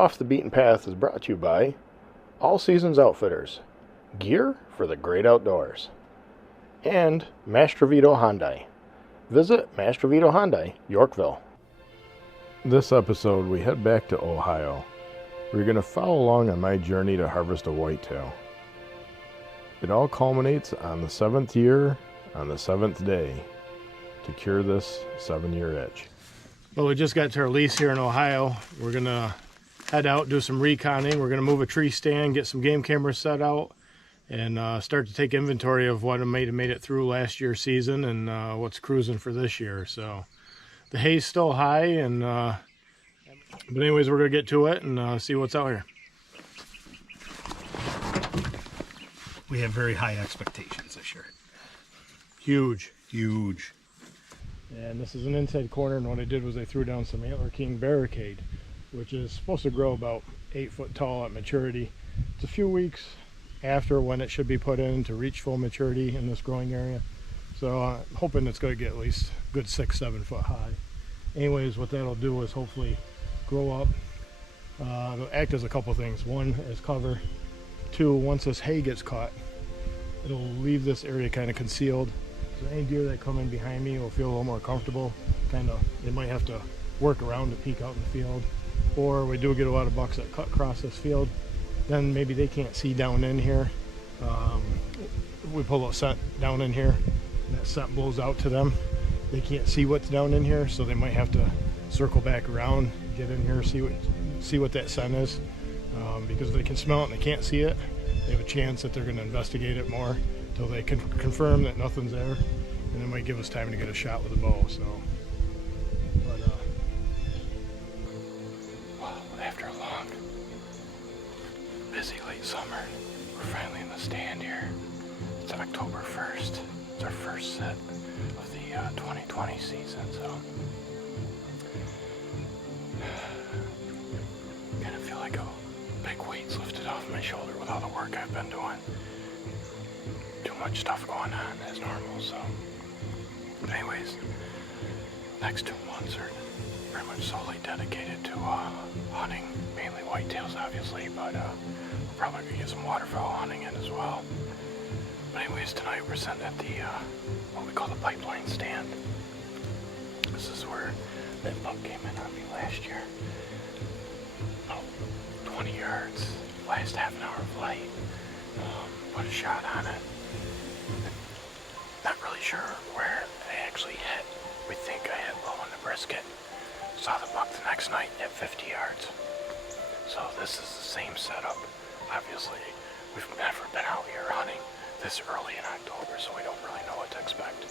Off the Beaten Path is brought to you by All Seasons Outfitters, gear for the great outdoors, and Mastrovito Hyundai. Visit Mastrovito Hyundai, Yorkville. This episode, we head back to Ohio. We're going to follow along on my journey to harvest a whitetail. It all culminates on the 7th year, on the 7th day, to cure this 7-year itch. Well, we just got to our lease here in Ohio. We're going to head out, do some reconning. We're going to move a tree stand, get some game cameras set out, and start to take inventory of what made it through last year's season and what's cruising for this year. So the hay's still high, and but anyways, we're going to get to it and see what's out here. We have very high expectations this year. Huge. Huge. And this is an inside corner, and what I did was I threw down some Antler King barricade, which is supposed to grow about 8 foot tall at maturity. It's a few weeks after when it should be put in to reach full maturity in this growing area. So I'm hoping it's going to get at least a good 6-7 foot high. Anyways, what that'll do is hopefully grow up. It'll act as a couple things. One, as cover. Two, once this hay gets caught, it'll leave this area kind of concealed. So any deer that come in behind me will feel a little more comfortable. They might have to work around to peek out in the field. Or we do get a lot of bucks that cut across this field. Then maybe they can't see down in here. We pull a scent down in here, and that scent blows out to them. They can't see what's down in here, so they might have to circle back around, get in here, see what that scent is. Because if they can smell it and they can't see it, they have a chance that they're going to investigate it more until they can confirm that nothing's there, and it might give us time to get a shot with a bow. So, but well, after a long, busy late summer, we're finally in the stand here. It's October 1st. It's our first set of the 2020 season, so kind of feel like a big weight's lifted off my shoulder with all the work I've been doing. Too much stuff going on as normal, so. But anyways, next 2 months are pretty much solely dedicated to hunting, mainly whitetails obviously, but we're probably gonna get some waterfowl hunting in as well. But anyways, tonight we're sitting at the, what we call the pipeline stand. This is where that buck came in on me last year. 20 yards, last half an hour of flight, put a shot on it. Not really sure where I actually hit. We think I hit low on the brisket. Saw the buck the next night at 50 yards. So this is the same setup. Obviously, we've never been out here hunting this early in October, so we don't really know what to expect.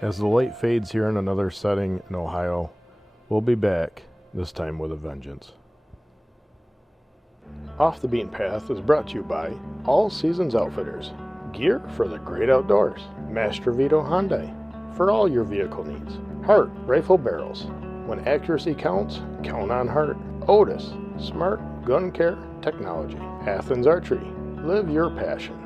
As the light fades here in another setting in Ohio, we'll be back, this time with a vengeance. Off the Beaten Path is brought to you by All Seasons Outfitters, gear for the great outdoors. Mastrovito Hyundai, for all your vehicle needs. Hart Rifle Barrels, when accuracy counts, count on Hart. Otis, smart gun care technology. Athens Archery, live your passion.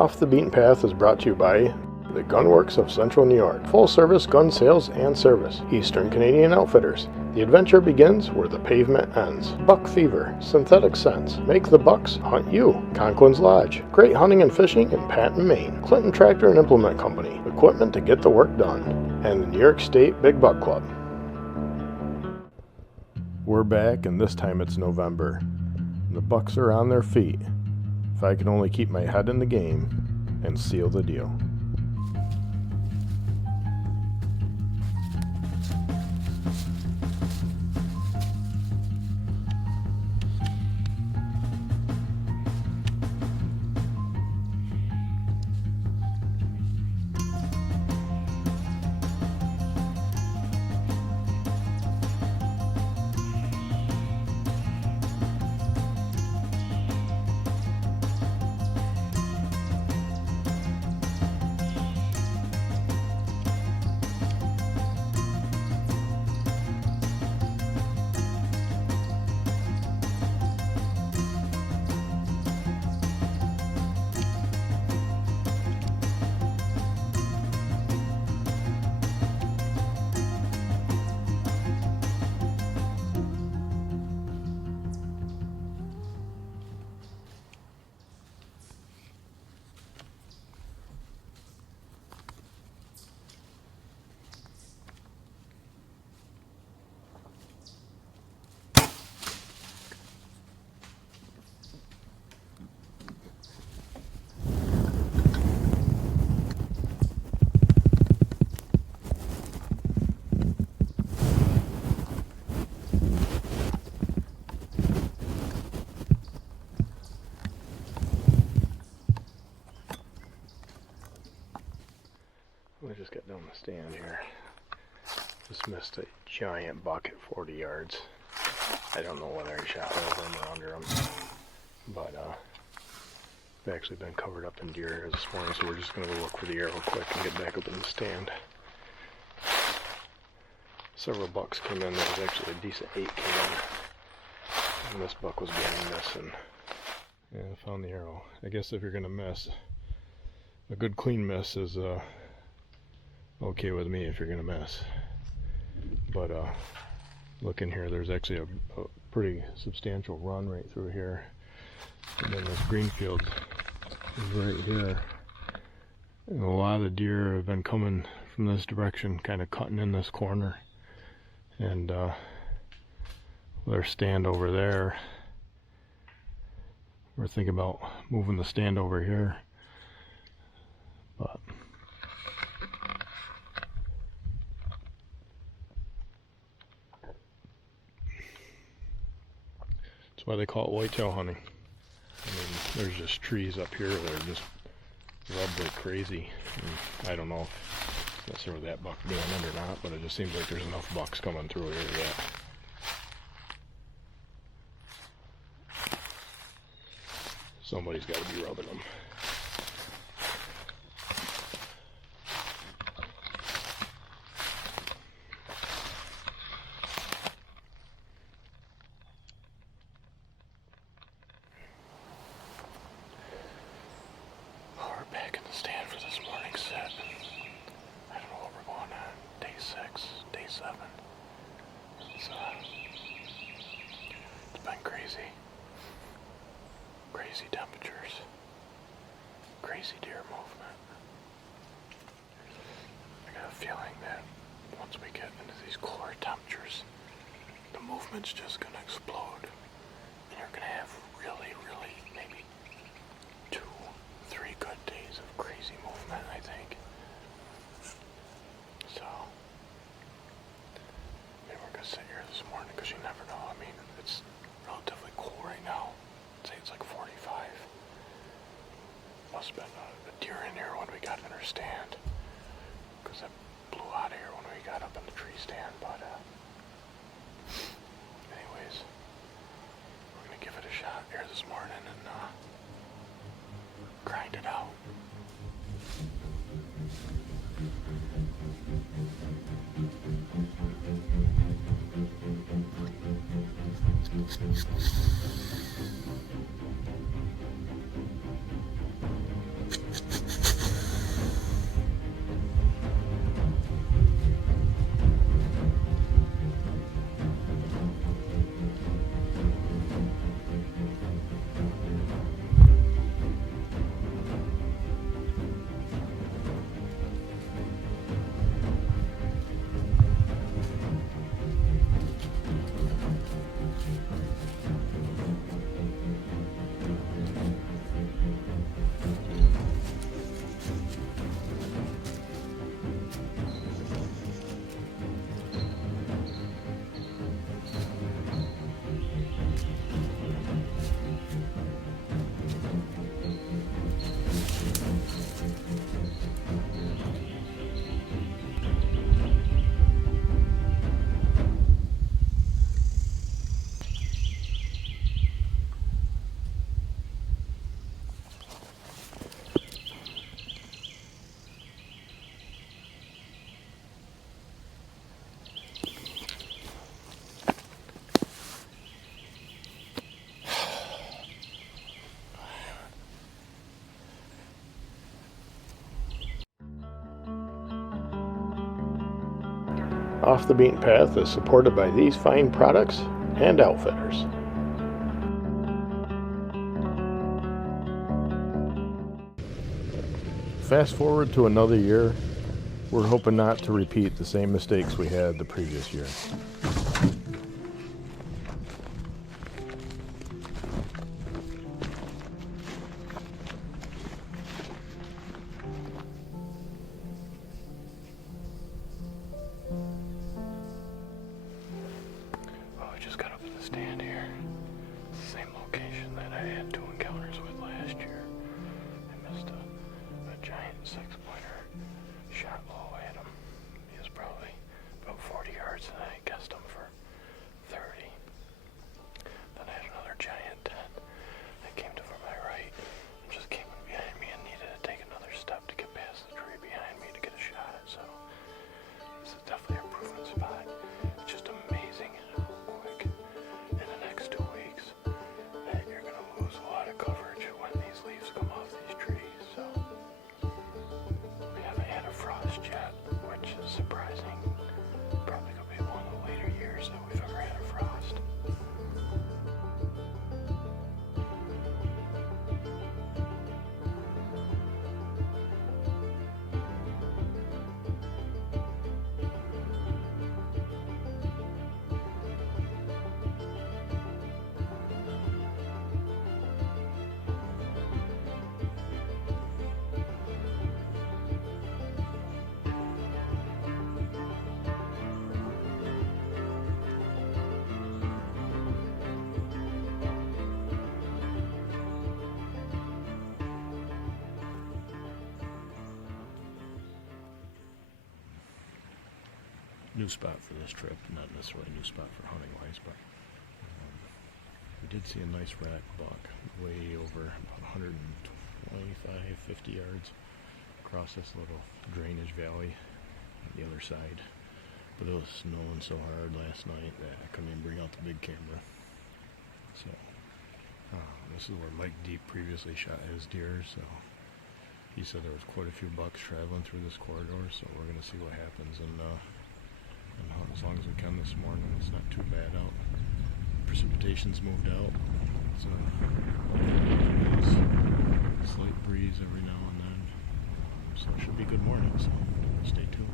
Off the Beaten Path is brought to you by the Gunworks of Central New York. Full service gun sales and service. Eastern Canadian Outfitters. The adventure begins where the pavement ends. Buck Fever, Synthetic Scents. Make the bucks hunt you. Conklin's Lodge. Great hunting and fishing in Patton, Maine. Clinton Tractor and Implement Company. Equipment to get the work done. And the New York State Big Buck Club. We're back, and this time it's November. The bucks are on their feet. If I can only keep my head in the game and seal the deal. I just got down the stand here. Just missed a giant buck at 40 yards. I don't know whether I shot over him or under him, but I've actually been covered up in deer here this morning, so we're just going to go look for the arrow quick and get back up in the stand. Several bucks came in. There was actually a decent 8 came in, and this buck was behind this, and yeah, I found the arrow. I guess if you're going to miss, a good clean miss is okay with me if you're gonna miss, but look in here, there's actually a pretty substantial run right through here, and then this green field is right here, and a lot of the deer have been coming from this direction, kind of cutting in this corner, and their stand over there. We're thinking about moving the stand over here, but that's why they call it whitetail hunting. I mean, there's just trees up here that are just rubbed like crazy. And I don't know if it's necessarily that buck doing it or not, but it just seems like there's enough bucks coming through here yet. Somebody's got to be rubbing them. Crazy temperatures, crazy deer movement. I got a feeling that once we get into these cooler temperatures, the movement's just gonna explode, and you're gonna have really, maybe 2, 3 good days of crazy movement, I think. So, maybe we're gonna sit here this morning, because you never know. I mean, it's relatively cool right now. I'd say it's like 45. Must have been a deer in here when we got in our stand, because it blew out of here when we got up in the tree stand. But anyways, we're gonna give it a shot here this morning and grind it out. Off the Beaten Path is supported by these fine products and outfitters. Fast forward to another year, we're hoping not to repeat the same mistakes we had the previous year. Oh, I just got up in the stand here. It's the same location that I had 2 encounters with last year. I missed a giant 6-pointer, shot low at him. He was probably about 40 yards and I guessed him for 30. Then I had another giant 10 that came to my right and just came behind me and needed to take another step to get past the tree behind me to get a shot at. So this is definitely a proven spot. It's just amazing how quick in the next 2 weeks that you're going to lose a lot of coverage when these leaves come off these trees. So we haven't had a frost yet, which is surprising. Probably going to be one of the later years that we've ever had a frost. New spot for this trip, not necessarily a new spot for hunting wise, but we did see a nice rack buck way over about 125, 50 yards across this little drainage valley on the other side. But it was snowing so hard last night that I couldn't even bring out the big camera. So this is where Mike Deep previously shot his deer, so he said there was quite a few bucks traveling through this corridor, so we're going to see what happens and hunt as long as we can this morning. It's not too bad out. Precipitation's moved out. It's a slight breeze every now and then. So it should be a good morning, so stay tuned.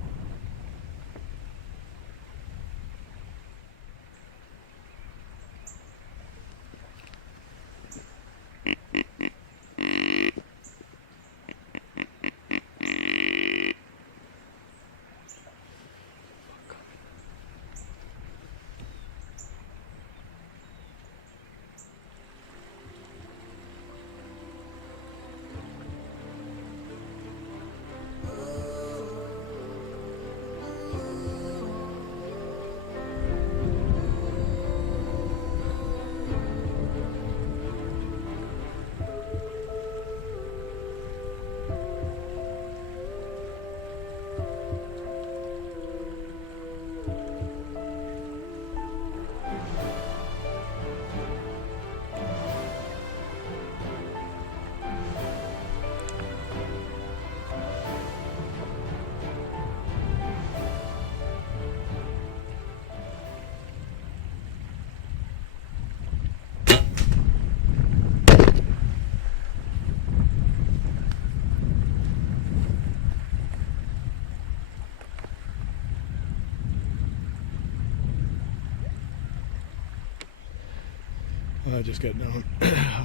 I just got down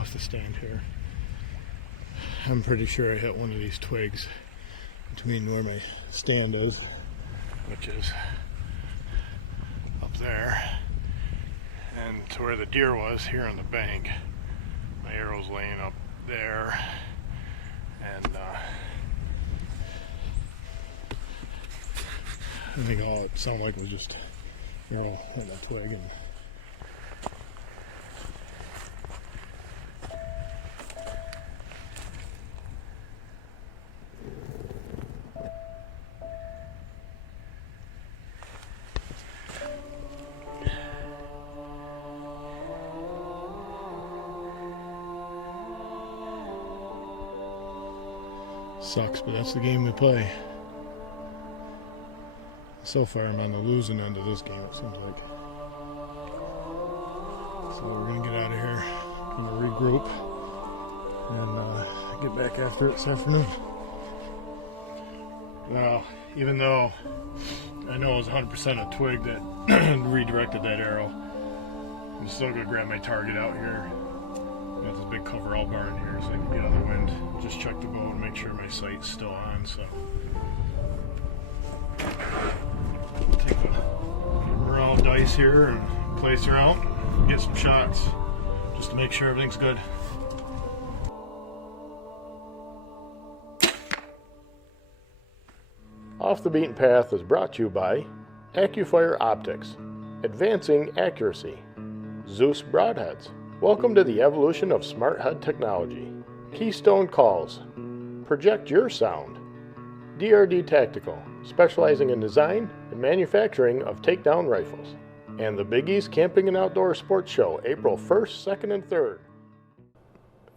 off the stand here. I'm pretty sure I hit one of these twigs between where my stand is, which is up there, and to where the deer was here on the bank. My arrow's laying up there, and I think all it sounded like was just arrow on the twig. And sucks, but that's the game we play. So far I'm on the losing end of this game, it seems like. So we're going to get out of here, going to regroup, and get back after it this afternoon. Now, even though I know it was 100% a twig that redirected that arrow, I'm still going to grab my target out here. Got this big coverall bar in here so I can get out of the wind. Just check the bow and make sure my sight's still on. So take the morale dice here and place her out and get some shots just to make sure everything's good. Off the Beaten Path is brought to you by AccuFire Optics, advancing accuracy. Zeus Broadheads, welcome to the evolution of smart head technology. Keystone Calls, project your sound. DRD Tactical, specializing in design and manufacturing of takedown rifles. And the Biggie's Camping and Outdoor Sports Show, April 1st, 2nd, and 3rd.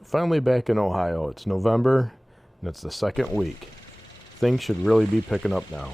Finally back in Ohio. It's November, and it's the second week. Things should really be picking up now.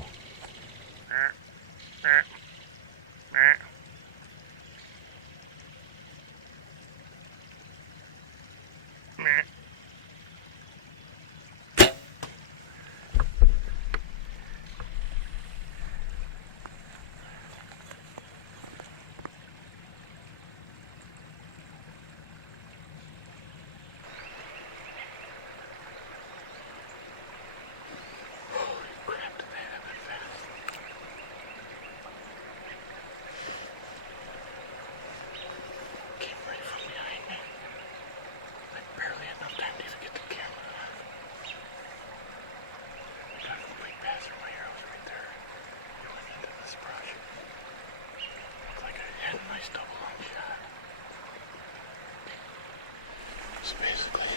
So basically,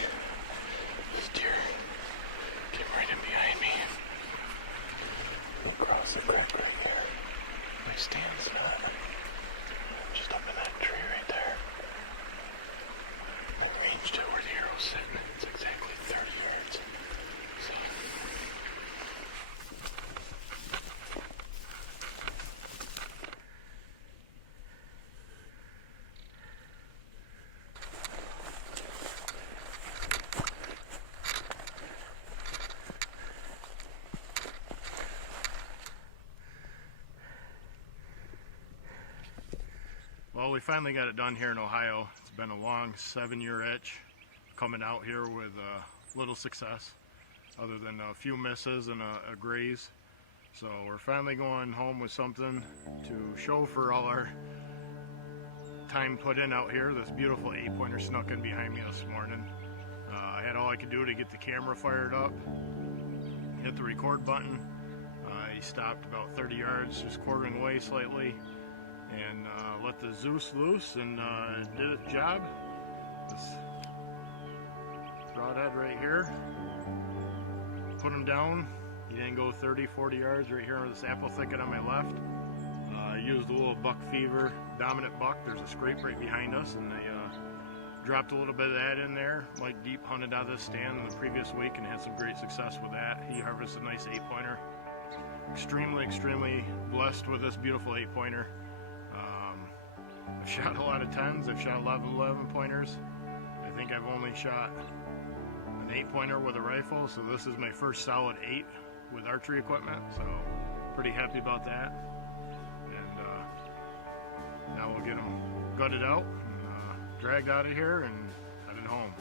this deer came right in behind me. Across the creek right here. My stand's not. Just up in that tree right there. I ranged it where the arrow's sitting. It's exactly 30 yards. So. Well, we finally got it done here in Ohio. It's been a long 7-year itch coming out here with little success other than a few misses and a graze. So we're finally going home with something to show for all our time put in out here. This beautiful 8-pointer snuck in behind me this morning. I had all I could do to get the camera fired up, hit the record button. He stopped about 30 yards, just quartering away slightly, and let the Zeus loose and did its job. This broadhead right here, put him down. He didn't go 30, 40 yards right here in this apple thicket on my left. I used a little buck fever, dominant buck. There's a scrape right behind us, and I dropped a little bit of that in there. Mike Deep hunted out of this stand in the previous week and had some great success with that. He harvested a nice 8-pointer. Extremely blessed with this beautiful 8-pointer. I've shot a lot of 10s. I've shot a lot of 11-pointers. I think I've only shot an 8-pointer with a rifle, so this is my first solid 8 with archery equipment, so pretty happy about that. And now we'll get them gutted out and dragged out of here and headed home.